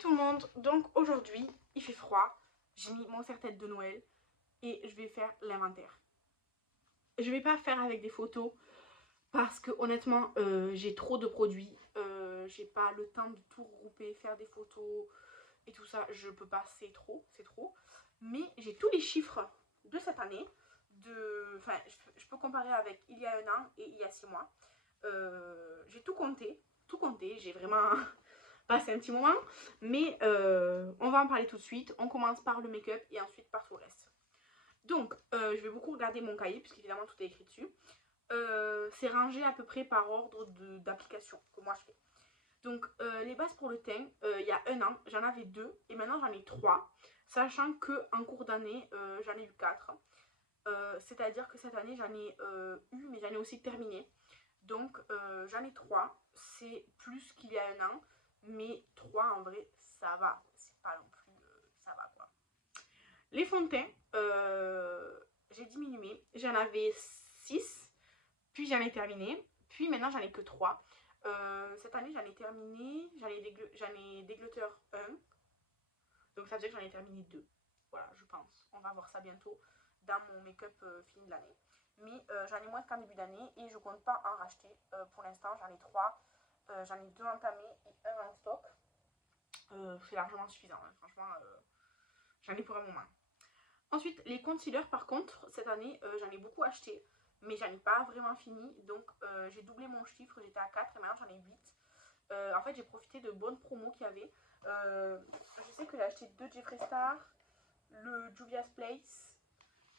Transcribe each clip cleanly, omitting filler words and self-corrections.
tout le monde, donc aujourd'hui il fait froid, j'ai mis mon serre-tête de Noël et je vais faire l'inventaire. Je vais pas faire avec des photos parce que honnêtement j'ai trop de produits, j'ai pas le temps de tout regrouper, faire des photos et tout ça, je peux pas, c'est trop. Mais j'ai tous les chiffres de cette année, enfin je peux comparer avec il y a un an et il y a 6 mois. J'ai tout compté, j'ai vraiment passer un petit moment, mais on va en parler tout de suite. On commence par le make-up et ensuite par tout le reste. Donc, je vais beaucoup regarder mon cahier, puisqu'évidemment tout est écrit dessus. C'est rangé à peu près par ordre d'application que moi je fais. Donc, les bases pour le teint, il y a un an, j'en avais 2 et maintenant j'en ai 3, sachant qu'en cours d'année, j'en ai eu 4. C'est-à-dire que cette année, j'en ai eu, mais j'en ai aussi terminé. Donc, j'en ai 3. C'est plus qu'il y a un an. Mais 3 en vrai, ça va. C'est pas non plus. Ça va quoi. Les fonds de teint, j'ai diminué. J'en avais 6. Puis j'en ai terminé. Puis maintenant, j'en ai que 3. Cette année, j'en ai terminé. J'en ai dégluteur 1. Donc ça veut dire que j'en ai terminé 2. Voilà, je pense. On va voir ça bientôt dans mon make-up fini de l'année. Mais j'en ai moins qu'en début d'année et je compte pas en racheter. Pour l'instant, j'en ai 3. J'en ai 2 entamés et 1 en stock. C'est largement suffisant. Hein. Franchement, j'en ai pour un moment. Ensuite, les concealers, par contre, cette année, j'en ai beaucoup acheté. Mais j'en ai pas vraiment fini. Donc, j'ai doublé mon chiffre. J'étais à 4 et maintenant, j'en ai 8. En fait, j'ai profité de bonnes promos qu'il y avait. Je sais que j'ai acheté 2 Jeffree Star, le Juvia's Place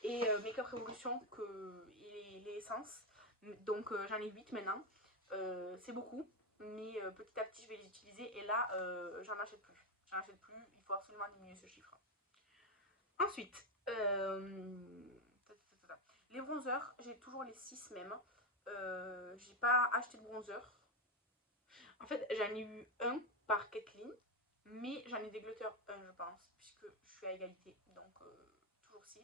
et Makeup Revolution et les essences. Donc j'en ai 8 maintenant. C'est beaucoup, mais petit à petit je vais les utiliser et là j'en achète plus. Il faut absolument diminuer ce chiffre. Ensuite, les bronzers, j'ai toujours les 6 mêmes. J'ai pas acheté de bronzer. En fait, j'en ai eu un par Kathleen, mais j'en ai dégluteur 1, je pense, puisque je suis à égalité, donc toujours 6.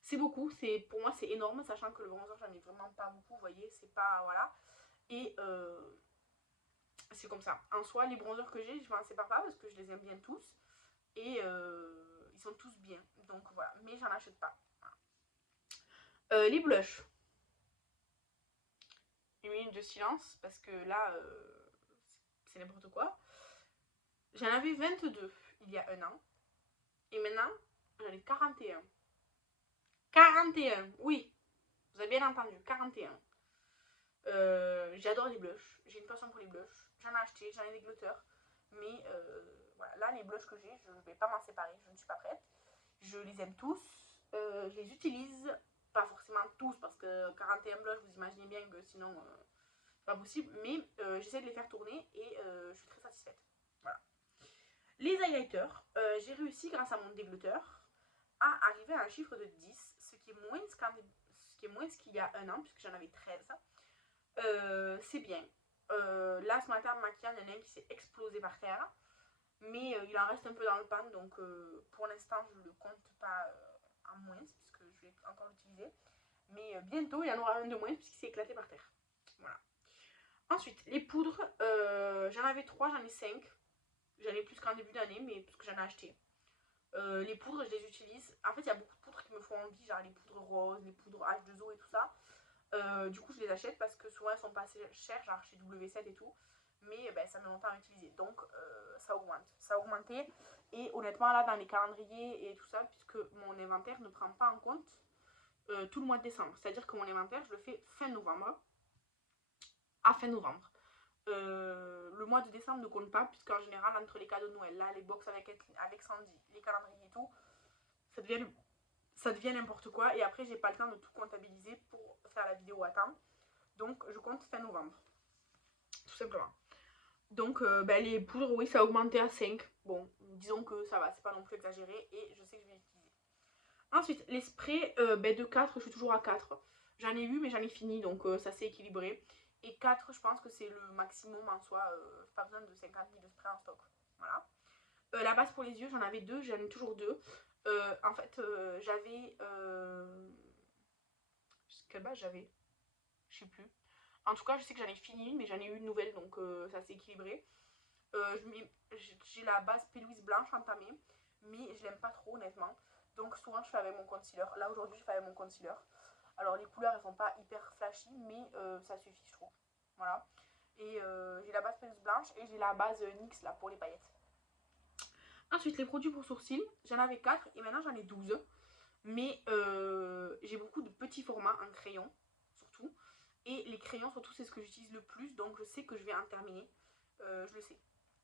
C'est beaucoup, pour moi c'est énorme, sachant que le bronzer j'en ai vraiment pas beaucoup, vous voyez, c'est pas, voilà. Et c'est comme ça. En soi, les bronzers que j'ai, je m'en sépare pas parce que je les aime bien tous. Et ils sont tous bien, donc voilà, mais j'en achète pas. Voilà. Les blushs. Une minute de silence, parce que là, c'est n'importe quoi. J'en avais 22 il y a un an. Et maintenant, j'en ai 41. 41, oui. Vous avez bien entendu, 41. J'adore les blushs. J'ai une passion pour les blushs. J'en ai acheté, j'en ai des glotteurs. Mais voilà, là, les blushs que j'ai, je ne vais pas m'en séparer. Je ne suis pas prête. Je les aime tous. Je les utilise. Pas forcément tous, parce que 41 blushs, vous imaginez bien que sinon, c'est pas possible. Mais j'essaie de les faire tourner et je suis très satisfaite. Voilà. Les highlighters, j'ai réussi grâce à mon déglotteur à arriver à un chiffre de 10, ce qui est moins qu'il y a un an, puisque j'en avais 13. C'est bien. Là, ce matin, en me maquillant, il y en a un qui s'est explosé par terre. Mais il en reste un peu dans le pan, donc pour l'instant, je ne le compte pas en moins, puisque je vais encore l'utiliser. Mais bientôt, il y en aura un de moins, puisqu'il s'est éclaté par terre. Voilà. Ensuite, les poudres, j'en avais 3, j'en ai 5. J'en ai plus qu'en début d'année, mais parce que j'en ai acheté. Les poudres, je les utilise. En fait, il y a beaucoup de poudres qui me font envie, genre les poudres roses, les poudres H2O et tout ça. Du coup, je les achète parce que souvent elles sont pas assez chères, genre chez W7 et tout. Mais ben, ça met longtemps à utiliser. Donc, ça augmente. Ça a augmenté. Et honnêtement, là, dans les calendriers et tout ça, puisque mon inventaire ne prend pas en compte tout le mois de décembre. C'est-à-dire que mon inventaire, je le fais fin novembre. À fin novembre. Le mois de décembre ne compte pas, puisqu'en général, entre les cadeaux de Noël, là, les box avec Sandy, les calendriers et tout, ça devient n'importe quoi. Et après, j'ai pas le temps de tout comptabiliser pour faire la vidéo à temps. Donc, je compte fin novembre. Tout simplement. Donc, ben, les poudres, oui, ça a augmenté à 5. Bon, disons que ça va, c'est pas non plus exagéré. Et je sais que je vais l'utiliser. Ensuite, les sprays, ben, de 4, je suis toujours à 4. J'en ai eu, mais j'en ai fini, donc ça s'est équilibré. Et 4, je pense que c'est le maximum en soi. Pas besoin de 50 000 de spray en stock. Voilà. La base pour les yeux, j'en avais 2, j'en ai toujours 2. En fait, j'avais... quelle base j'avais? Je sais plus. En tout cas, je sais que j'en ai fini une, mais j'en ai eu une nouvelle, donc ça s'est équilibré. J'ai la base P. Louise blanche entamée, mais je l'aime pas trop honnêtement. Donc souvent je fais avec mon concealer. Là aujourd'hui je fais avec mon concealer. Alors les couleurs elles sont pas hyper flashy, mais ça suffit je trouve. Voilà. Et j'ai la base P. Louise blanche et j'ai la base NYX là pour les paillettes. Ensuite les produits pour sourcils, j'en avais 4 et maintenant j'en ai 12. Mais j'ai beaucoup de petits formats en crayon surtout. Et les crayons surtout c'est ce que j'utilise le plus, donc je sais que je vais en terminer. Je le sais.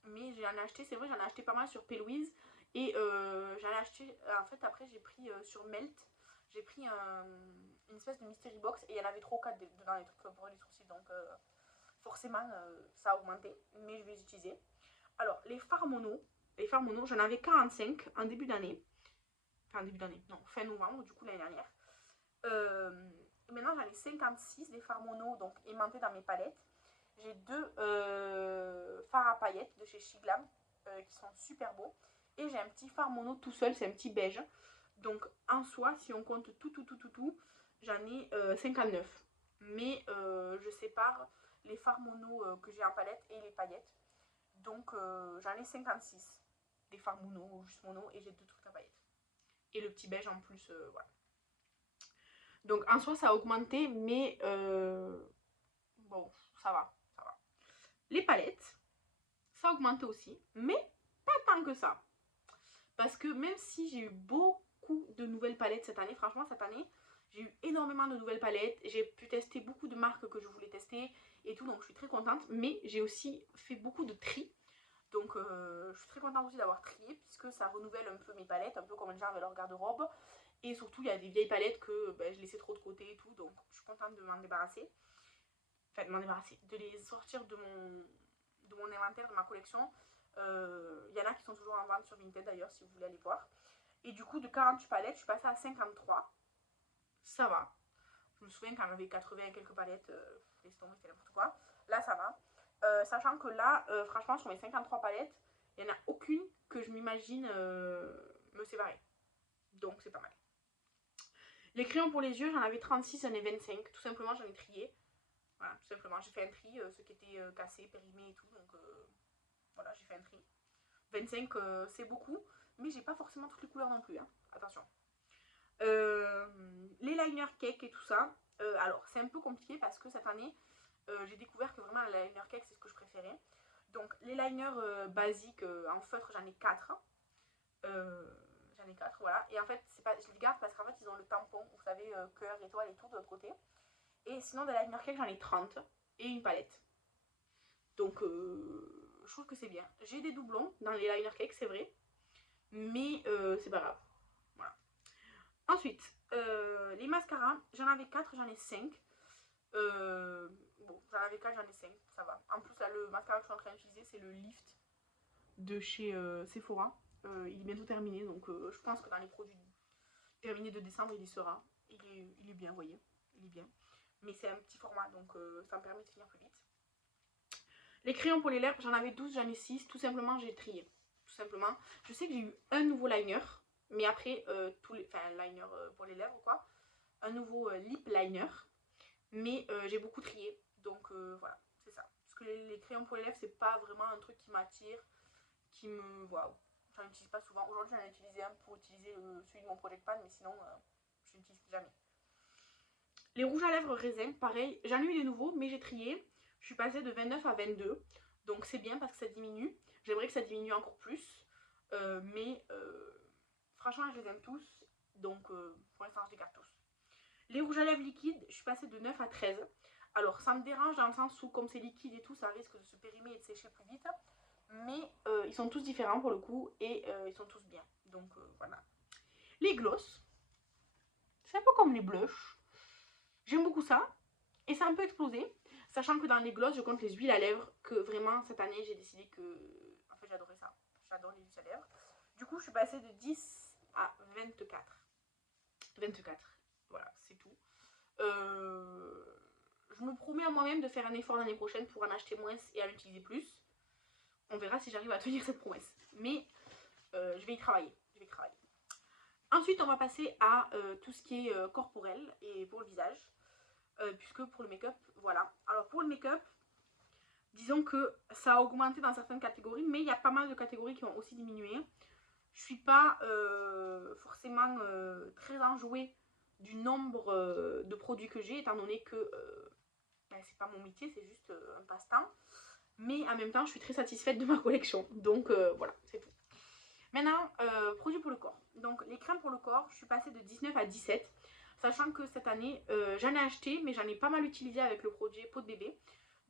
Mais j'en ai acheté, c'est vrai, j'en ai acheté pas mal sur P. Louise. Et j'en ai acheté, en fait après j'ai pris sur Melt, j'ai pris une espèce de mystery box et il y en avait 3 ou 4 dedans les trucs pour les sourcils. Donc forcément ça a augmenté, mais je vais les utiliser. Alors les fards mono, j'en avais 45 en début d'année. Enfin début d'année, non, fin novembre du coup l'année dernière. Maintenant j'en ai 56 des fards mono donc aimantés dans mes palettes. J'ai 2 fards à paillettes de chez Shiglam qui sont super beaux. Et j'ai un petit fard mono tout seul, c'est un petit beige. Donc en soi, si on compte tout, j'en ai 59. Mais je sépare les fards mono que j'ai en palette et les paillettes. Donc j'en ai 56. Des fards mono ou juste mono et j'ai 2 trucs à paillettes. Et le petit beige en plus, voilà. Donc en soi, ça a augmenté, mais bon, ça va. Les palettes, ça a augmenté aussi, mais pas tant que ça. Parce que même si j'ai eu beaucoup de nouvelles palettes cette année, franchement cette année, j'ai eu énormément de nouvelles palettes. J'ai pu tester beaucoup de marques que je voulais tester et tout, donc je suis très contente. Mais j'ai aussi fait beaucoup de tri. Donc je suis très contente aussi d'avoir trié, puisque ça renouvelle un peu mes palettes, un peu comme les gens avec leur garde-robe. Et surtout, il y a des vieilles palettes que je laissais trop de côté et tout, donc je suis contente de m'en débarrasser. Enfin, de m'en débarrasser, de les sortir de mon inventaire, de ma collection. Il y en a qui sont toujours en vente sur Vinted d'ailleurs, si vous voulez aller voir. Et du coup, de 48 palettes, je suis passée à 53. Ça va. Je me souviens quand j'avais 80 et quelques palettes, laisse tomber, c'était n'importe quoi. Là, ça va. Sachant que là, franchement, sur mes 53 palettes, il n'y en a aucune que je m'imagine me séparer. Donc, c'est pas mal. Les crayons pour les yeux, j'en avais 36, j'en ai 25. Tout simplement, j'en ai trié. Voilà, tout simplement. J'ai fait un tri, ceux qui étaient cassés, périmés et tout. Donc, voilà, j'ai fait un tri. 25, c'est beaucoup. Mais j'ai pas forcément toutes les couleurs non plus. Hein. Attention. Les liners cake et tout ça. Alors, c'est un peu compliqué parce que cette année, j'ai découvert que vraiment, le liner cake, c'est ce que je préférais. Donc, les liners basiques en feutre, j'en ai 4. J'en ai 4, voilà. Et en fait, pas, je les garde parce qu'en fait, ils ont le tampon, vous savez, cœur, étoile et tout de l'autre côté. Et sinon, des liner cake, j'en ai 30 et une palette. Donc, je trouve que c'est bien. J'ai des doublons dans les liner cake, c'est vrai. Mais c'est pas grave. Voilà. Ensuite, les mascaras, j'en avais 4, j'en ai 5. Bon, j'en avais 4, j'en ai 5, ça va. En plus, là, le mascara que je suis en train d'utiliser, c'est le Lift de chez Sephora. Il est bientôt terminé, donc je pense que dans les produits terminés de décembre, il y sera. Il est bien, vous voyez. Il est bien. Mais c'est un petit format, donc ça me permet de finir plus vite. Les crayons pour les lèvres, j'en avais 12, j'en ai 6. Tout simplement, j'ai trié. Tout simplement. Je sais que j'ai eu un nouveau liner. Mais après, liner pour les lèvres, quoi. Un nouveau lip liner. Mais j'ai beaucoup trié. Donc voilà, c'est ça. Parce que les crayons pour les lèvres, c'est pas vraiment un truc qui m'attire. Qui me... Waouh. J'en utilise pas souvent. Aujourd'hui, j'en ai utilisé un pour utiliser celui de mon Project Pan. Mais sinon, je n'utilise jamais. Les rouges à lèvres raisin, pareil. J'en ai eu des nouveaux, mais j'ai trié. Je suis passée de 29 à 22. Donc c'est bien parce que ça diminue. J'aimerais que ça diminue encore plus. Mais franchement, je les aime tous. Donc pour l'instant, je les garde tous. Les rouges à lèvres liquides, je suis passée de 9 à 13. Alors ça me dérange dans le sens où comme c'est liquide et tout, ça risque de se périmer et de sécher plus vite. Mais ils sont tous différents pour le coup et ils sont tous bien. Donc voilà. Les gloss, c'est un peu comme les blushs. J'aime beaucoup ça. Et ça a un peu explosé. Sachant que dans les gloss, je compte les huiles à lèvres. Que vraiment, cette année, j'ai décidé que... En fait, j'adorais ça. J'adore les huiles à lèvres. Du coup, je suis passée de 10 à 24. 24. Voilà, c'est tout. Je me promets à moi-même de faire un effort l'année prochaine pour en acheter moins et en utiliser plus. On verra si j'arrive à tenir cette promesse. Mais je vais y travailler. Ensuite, on va passer à tout ce qui est corporel et pour le visage. Puisque pour le make-up, voilà. Alors pour le make-up, disons que ça a augmenté dans certaines catégories, mais il y a pas mal de catégories qui ont aussi diminué. Je suis pas forcément très enjouée du nombre de produits que j'ai, étant donné que ben, c'est pas mon métier, c'est juste un passe-temps. Mais en même temps, je suis très satisfaite de ma collection. Donc voilà, c'est tout. Maintenant, produits pour le corps. Donc les crèmes pour le corps, je suis passée de 19 à 17. Sachant que cette année, j'en ai acheté, mais j'en ai pas mal utilisé avec le produit peau de bébé.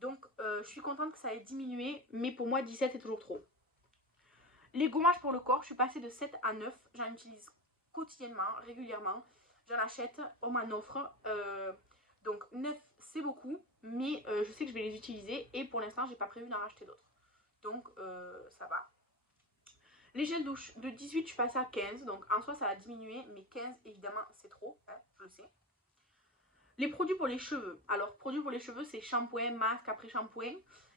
Donc je suis contente que ça ait diminué, mais pour moi 17 c'est toujours trop. Les gommages pour le corps, je suis passée de 7 à 9. J'en utilise quotidiennement, régulièrement. J'en achète, on m'en offre. Donc 9 c'est beaucoup, mais je sais que je vais les utiliser et pour l'instant j'ai pas prévu d'en racheter d'autres. Donc ça va. Les gels douche, de 18 je suis passée à 15, donc en soi ça a diminué, mais 15 évidemment c'est trop, hein, je le sais. Les produits pour les cheveux. Alors produits pour les cheveux c'est shampoing, masque après shampoing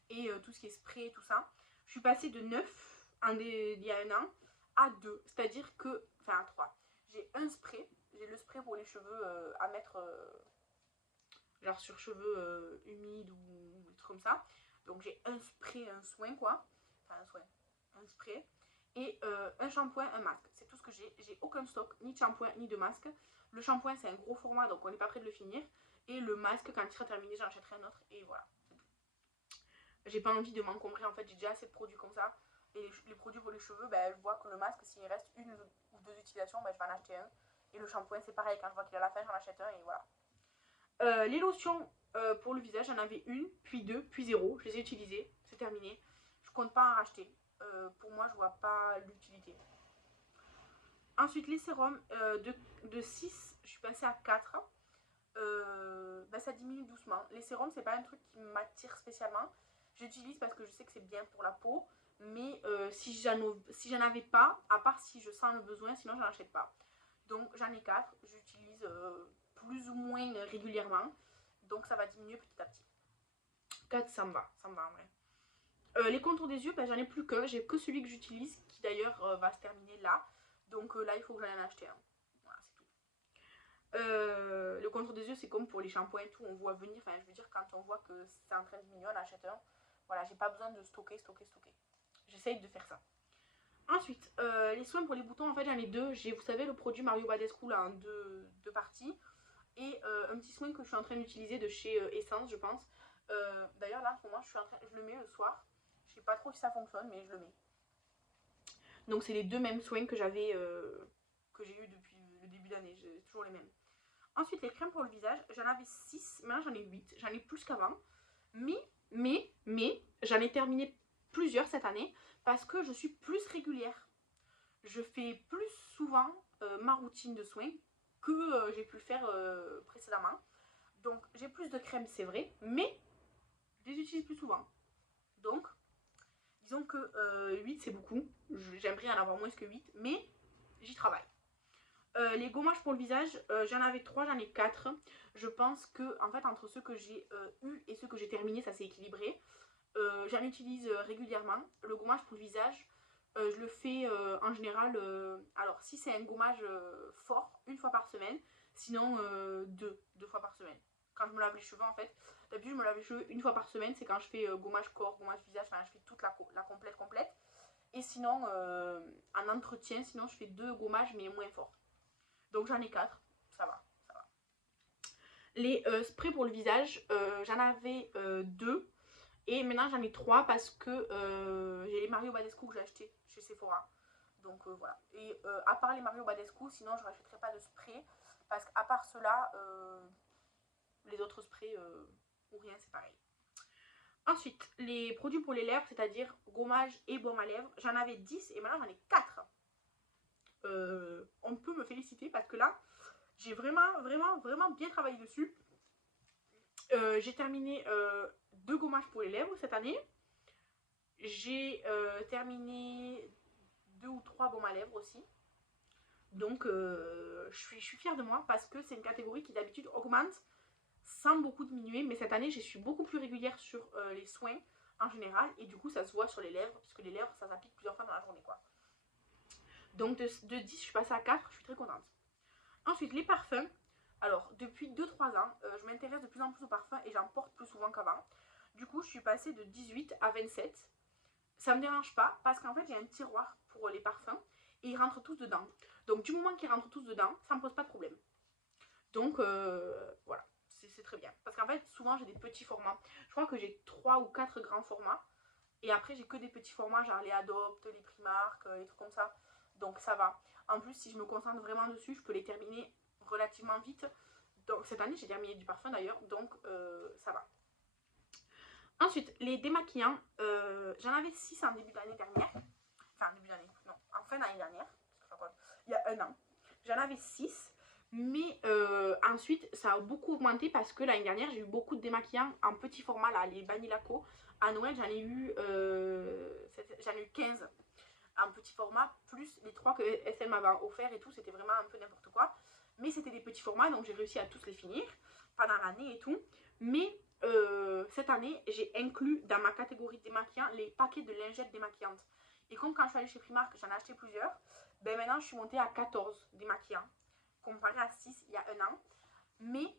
et tout ce qui est spray, tout ça. Je suis passée de 9 il y a un an à 2, c'est-à-dire que, enfin à 3. J'ai un spray, j'ai le spray pour les cheveux à mettre genre sur cheveux humides ou des trucs comme ça. Donc j'ai un spray, un soin quoi, enfin un soin, un spray. Et un shampoing, un masque. C'est tout ce que j'ai. J'ai aucun stock, ni de shampoing, ni de masque. Le shampoing, c'est un gros format, donc on n'est pas prêt de le finir. Et le masque, quand il sera terminé, j'en achèterai un autre. Et voilà. J'ai pas envie de m'encombrer, en fait, j'ai déjà assez de produits comme ça. Et les produits pour les cheveux, ben, je vois que le masque, s'il reste une ou deux utilisations, ben, je vais en acheter un. Et le shampoing, c'est pareil, quand je vois qu'il est à la fin, j'en achète un et voilà. Les lotions pour le visage, j'en avais une, puis deux, puis zéro. Je les ai utilisées, c'est terminé. Je compte pas en racheter. Pour moi, je vois pas l'utilité. Ensuite, les sérums de 6, je suis passée à 4. Bah, ça diminue doucement. Les sérums, c'est pas un truc qui m'attire spécialement. J'utilise parce que je sais que c'est bien pour la peau. Mais si j'en avais pas, à part si je sens le besoin, sinon j'en achète pas. Donc j'en ai 4. J'utilise plus ou moins régulièrement. Donc ça va diminuer petit à petit. 4, ça me va en vrai. Les contours des yeux, bah, j'en ai plus qu'un. J'ai que celui que j'utilise, qui d'ailleurs va se terminer là. Donc là, il faut que j'en achète un. Voilà, c'est tout. Le contour des yeux, c'est comme pour les shampoings et tout. On voit venir, enfin, je veux dire, quand on voit que c'est en train de diminuer, on achète un. Voilà, j'ai pas besoin de stocker. J'essaye de faire ça. Ensuite, les soins pour les boutons, en fait, j'en ai deux. J'ai, vous savez, le produit Mario Badescu là, en deux parties. Et un petit soin que je suis en train d'utiliser de chez Essence, je pense. D'ailleurs, là, en ce moment, je le mets le soir. Je sais pas trop si ça fonctionne, mais je le mets. Donc c'est les deux mêmes soins que que j'ai eu depuis le début d'année, j'ai toujours les mêmes. Ensuite les crèmes pour le visage, j'en avais 6, maintenant j'en ai 8, j'en ai plus qu'avant. Mais, j'en ai terminé plusieurs cette année parce que je suis plus régulière. Je fais plus souvent ma routine de soins que j'ai pu le faire précédemment. Donc j'ai plus de crèmes, c'est vrai, mais je les utilise plus souvent. Donc disons que 8 c'est beaucoup, j'aimerais en avoir moins que 8, mais j'y travaille. Les gommages pour le visage, j'en avais 3, j'en ai 4. Je pense que en fait entre ceux que j'ai eu et ceux que j'ai terminés, ça s'est équilibré. J'en utilise régulièrement. Le gommage pour le visage, je le fais en général, alors si c'est un gommage fort, une fois par semaine, sinon deux fois par semaine. Quand je me lave les cheveux en fait, d'habitude je me lave les cheveux une fois par semaine, c'est quand je fais gommage corps, gommage visage, enfin je fais toute la complète. Et sinon, en entretien, sinon je fais 2 gommages mais moins forts. Donc j'en ai 4, ça va. Les sprays pour le visage, j'en avais 2. Et maintenant j'en ai 3 parce que j'ai les Mario Badescu que j'ai acheté chez Sephora. Donc voilà. Et à part les Mario Badescu, sinon je ne rachèterai pas de spray. Parce qu'à part cela, les autres sprays ou rien, c'est pareil. Ensuite, les produits pour les lèvres, c'est-à-dire gommage et baume à lèvres, j'en avais 10 et maintenant j'en ai 4. On peut me féliciter parce que là, j'ai vraiment bien travaillé dessus. J'ai terminé 2 gommages pour les lèvres cette année. J'ai terminé 2 ou 3 baumes à lèvres aussi. Donc je suis fière de moi parce que c'est une catégorie qui d'habitude augmente sans beaucoup diminuer. Mais cette année, je suis beaucoup plus régulière sur les soins en général. Et du coup, ça se voit sur les lèvres, puisque les lèvres, ça s'applique plusieurs fois dans la journée, quoi. Donc de 10, je suis passée à 4, je suis très contente. Ensuite, les parfums. Alors, depuis 2-3 ans, je m'intéresse de plus en plus aux parfums et j'en porte plus souvent qu'avant. Du coup, je suis passée de 18 à 27. Ça me dérange pas parce qu'en fait, j'ai un tiroir pour les parfums et ils rentrent tous dedans. Donc, du moment qu'ils rentrent tous dedans, ça me pose pas de problème. Donc, voilà, c'est très bien. Parce qu'en fait, souvent, j'ai des petits formats. Je crois que j'ai 3 ou 4 grands formats. Et après, j'ai que des petits formats, genre les Adopt, les Primark, les trucs comme ça. Donc, ça va. En plus, si je me concentre vraiment dessus, je peux les terminer relativement vite. Donc, cette année, j'ai terminé du parfum d'ailleurs. Donc, ça va. Ensuite, les démaquillants, j'en avais 6 en début d'année dernière. Enfin, début d'année, non, en fin d'année dernière. Il y a un an. J'en avais 6. Mais ensuite, ça a beaucoup augmenté parce que l'année dernière, j'ai eu beaucoup de démaquillants en petit format, là, les Banilaco. À Noël, j'en ai eu 15 en petit format, plus les 3 que Estelle m'avait offert et tout. C'était vraiment un peu n'importe quoi. Mais c'était des petits formats, donc j'ai réussi à tous les finir pendant l'année et tout. Mais cette année, j'ai inclus dans ma catégorie démaquillant les paquets de lingettes démaquillantes. Et comme quand je suis allée chez Primark, j'en ai acheté plusieurs, ben maintenant je suis montée à 14 démaquillants, comparé à 6 il y a un an. Mais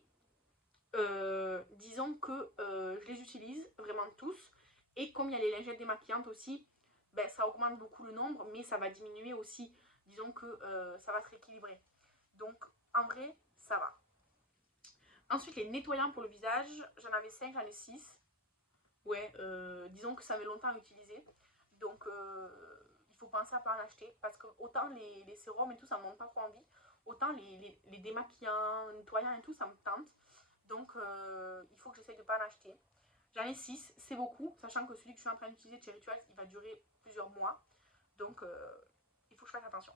disons que je les utilise vraiment tous. Et comme il y a les lingettes démaquillantes aussi, ben, ça augmente beaucoup le nombre, mais ça va diminuer aussi. Disons que ça va se rééquilibrer. Donc en vrai, ça va. Ensuite, les nettoyants pour le visage, j'en avais 5, j'en ai 6. Ouais, disons que ça met longtemps à utiliser. Donc il faut penser à pas en acheter. Parce que autant les sérums et tout, ça me donne pas trop envie. Autant les démaquillants, nettoyants et tout, ça me tente. Donc il faut que j'essaye de pas en acheter. J'en ai 6, c'est beaucoup, sachant que celui que je suis en train d'utiliser de chez Rituals, il va durer plusieurs mois. Donc il faut que je fasse attention.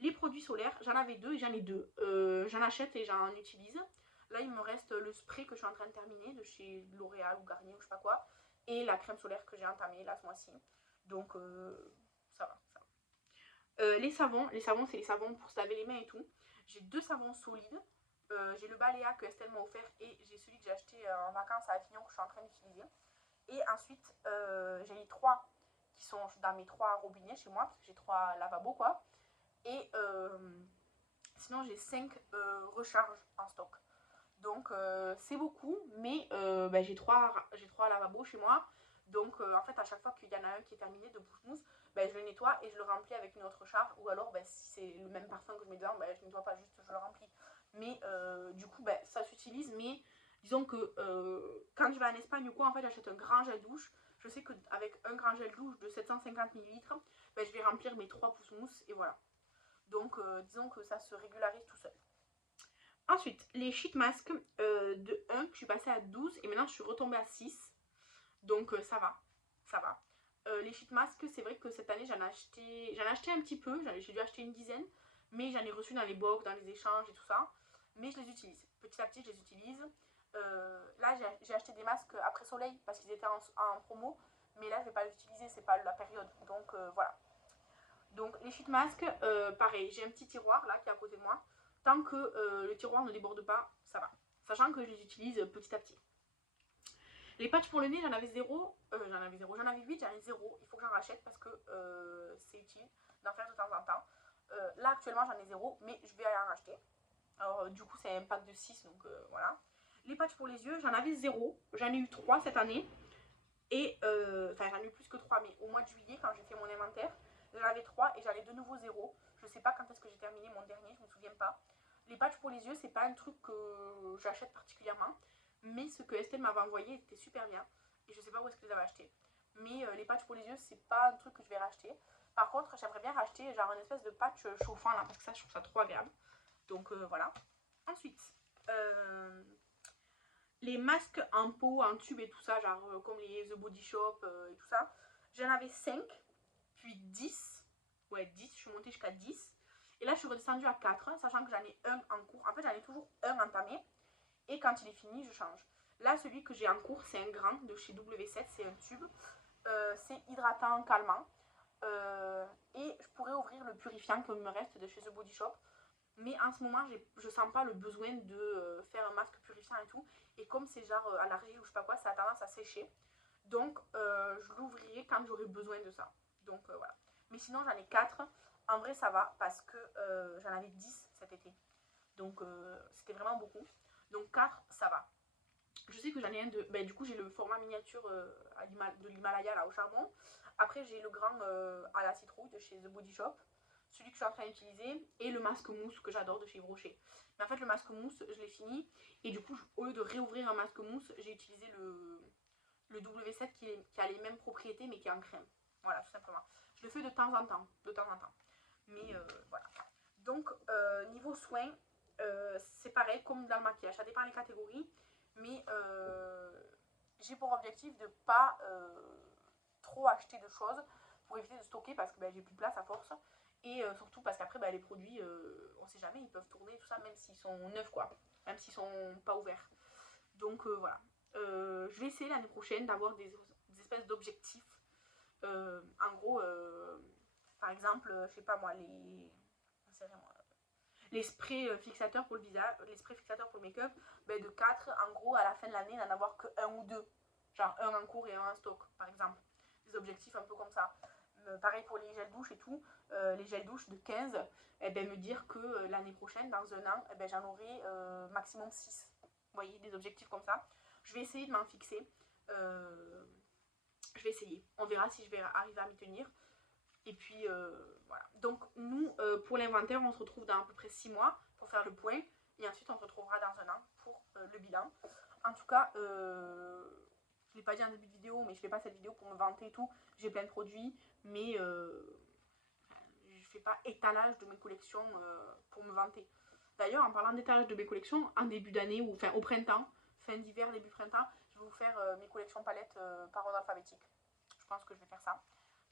Les produits solaires, j'en avais 2 et j'en ai 2. J'en achète et j'en utilise. Là, il me reste le spray que je suis en train de terminer de chez L'Oréal ou Garnier ou je sais pas quoi. Et la crème solaire que j'ai entamée là ce mois-ci. Donc ça va, ça va. Les savons, c'est les savons pour se laver les mains et tout. J'ai 2 savons solides. J'ai le Balea que Estelle m'a offert et j'ai celui que j'ai acheté en vacances à Avignon que je suis en train d'utiliser. Et ensuite, j'ai les 3 qui sont dans mes 3 robinets chez moi parce que j'ai 3 lavabos quoi. Et sinon, j'ai 5 recharges en stock. Donc, c'est beaucoup, mais bah, j'ai 3 lavabos chez moi. Donc, en fait, à chaque fois qu'il y en a un qui est terminé de pousse-mousse, bah, je le nettoie et je le remplis avec une autre recharge. Ou alors, bah, si c'est le même parfum que je mets dedans, bah, je ne nettoie pas, juste je le remplis. Mais du coup, bah, ça s'utilise. Mais disons que quand je vais en Espagne ou quoi, en fait, j'achète un grand gel douche. Je sais qu'avec un grand gel douche de 750 ml, bah, je vais remplir mes 3 pousse-mousse et voilà. Donc, disons que ça se régularise tout seul. Ensuite, les sheet masks de 1, je suis passée à 12 et maintenant je suis retombée à 6. Donc ça va, ça va. Les sheet masks, c'est vrai que cette année j'en ai acheté un petit peu, j'ai dû acheter une dizaine, mais j'en ai reçu dans les box, dans les échanges et tout ça. Mais je les utilise, petit à petit je les utilise. Là j'ai acheté des masques après soleil parce qu'ils étaient en promo, mais là je vais pas les utiliser, c'est pas la période. Donc voilà. Donc les sheet masks, pareil, j'ai un petit tiroir là qui est à côté de moi. Tant que le tiroir ne déborde pas, ça va. Sachant que je les utilise petit à petit. Les patchs pour le nez, j'en avais 0. J'en avais 0. J'en avais 8, j'en ai 0. Il faut que j'en rachète parce que c'est utile d'en faire de temps en temps. Là actuellement j'en ai 0, mais je vais en racheter. Alors du coup c'est un pack de 6, donc voilà. Les patchs pour les yeux, j'en avais 0. J'en ai eu 3 cette année. Et enfin j'en ai eu plus que 3, mais au mois de juillet quand j'ai fait mon inventaire, j'en avais 3 et j'en ai de nouveau 0. Je sais pas quand est-ce que j'ai terminé mon dernier, je me souviens pas. Les patchs pour les yeux, c'est pas un truc que j'achète particulièrement, mais ce que Estelle m'avait envoyé était super bien. Et je sais pas où est-ce que je les avais achetés. Mais les patchs pour les yeux, c'est pas un truc que je vais racheter. Par contre, j'aimerais bien racheter genre une espèce de patch chauffant là, parce que ça, je trouve ça trop agréable. Donc voilà. Ensuite, les masques en pot, en tube et tout ça, genre comme les The Body Shop et tout ça, j'en avais 5, puis 10. Ouais, 10, je suis montée jusqu'à 10. Et là, je suis redescendue à 4, sachant que j'en ai un en cours. En fait, j'en ai toujours un entamé. Et quand il est fini, je change. Là, celui que j'ai en cours, c'est un grand de chez W7, c'est un tube. C'est hydratant, calmant. Et je pourrais ouvrir le purifiant qui me reste de chez The Body Shop. Mais en ce moment, je sens pas le besoin de faire un masque purifiant et tout. Et comme c'est genre à l'argile ou je sais pas quoi, ça a tendance à sécher. Donc, je l'ouvrirai quand j'aurai besoin de ça. Donc, voilà. Mais sinon, j'en ai 4. En vrai, ça va parce que j'en avais 10 cet été. Donc, c'était vraiment beaucoup. Donc, 4, ça va. Je sais que j'en ai un de... Ben, du coup, j'ai le format miniature de l'Himalaya, là, au charbon. Après, j'ai le grand à la citrouille de chez The Body Shop. Celui que je suis en train d'utiliser. Et le masque mousse que j'adore de chez Yves Rocher. Mais en fait, le masque mousse, je l'ai fini. Et du coup, au lieu de réouvrir un masque mousse, j'ai utilisé le W7 qui a les mêmes propriétés, mais qui est en crème. Voilà, tout simplement. Je le fais de temps en temps. De temps en temps. Mais voilà. Donc, niveau soins, c'est pareil comme dans le maquillage. Ça dépend des catégories. Mais j'ai pour objectif de ne pas trop acheter de choses pour éviter de stocker parce que j'ai plus de place à force. Et surtout parce qu'après, les produits, on sait jamais, ils peuvent tourner, tout ça, même s'ils sont neufs, quoi. Même s'ils sont pas ouverts. Donc voilà. Je vais essayer l'année prochaine d'avoir des espèces d'objectifs. En gros, par exemple, je sais pas moi, les sprays fixateurs pour le visage, les sprays fixateurs pour le make-up, de 4, en gros, à la fin de l'année, n'en avoir que 1 ou 2. Genre un en cours et un en stock, par exemple. Des objectifs un peu comme ça. Pareil pour les gels douche et tout. Les gels douche de 15, me dire que l'année prochaine, dans un an, j'en aurai maximum 6. Vous voyez, des objectifs comme ça. Je vais essayer de m'en fixer. Je vais essayer. On verra si je vais arriver à m'y tenir. Et puis voilà. Donc nous, pour l'inventaire, on se retrouve dans à peu près 6 mois pour faire le point. Et ensuite, on se retrouvera dans un an pour le bilan. En tout cas, je ne l'ai pas dit en début de vidéo, mais je ne fais pas cette vidéo pour me vanter et tout. J'ai plein de produits, mais je ne fais pas étalage de mes collections pour me vanter. D'ailleurs, en parlant d'étalage de mes collections, en début d'année, ou enfin au printemps, fin d'hiver, début printemps, je vais vous faire mes collections palettes par ordre alphabétique. Je pense que je vais faire ça.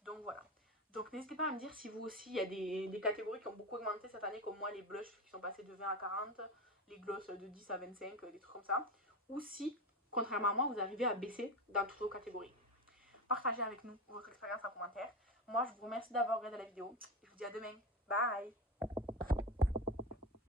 Donc voilà. Donc n'hésitez pas à me dire si vous aussi, il y a des catégories qui ont beaucoup augmenté cette année, comme moi, les blushs qui sont passés de 20 à 40, les gloss de 10 à 25, des trucs comme ça. Ou si, contrairement à moi, vous arrivez à baisser dans toutes vos catégories. Partagez avec nous votre expérience en commentaire. Moi, je vous remercie d'avoir regardé la vidéo. Et je vous dis à demain. Bye!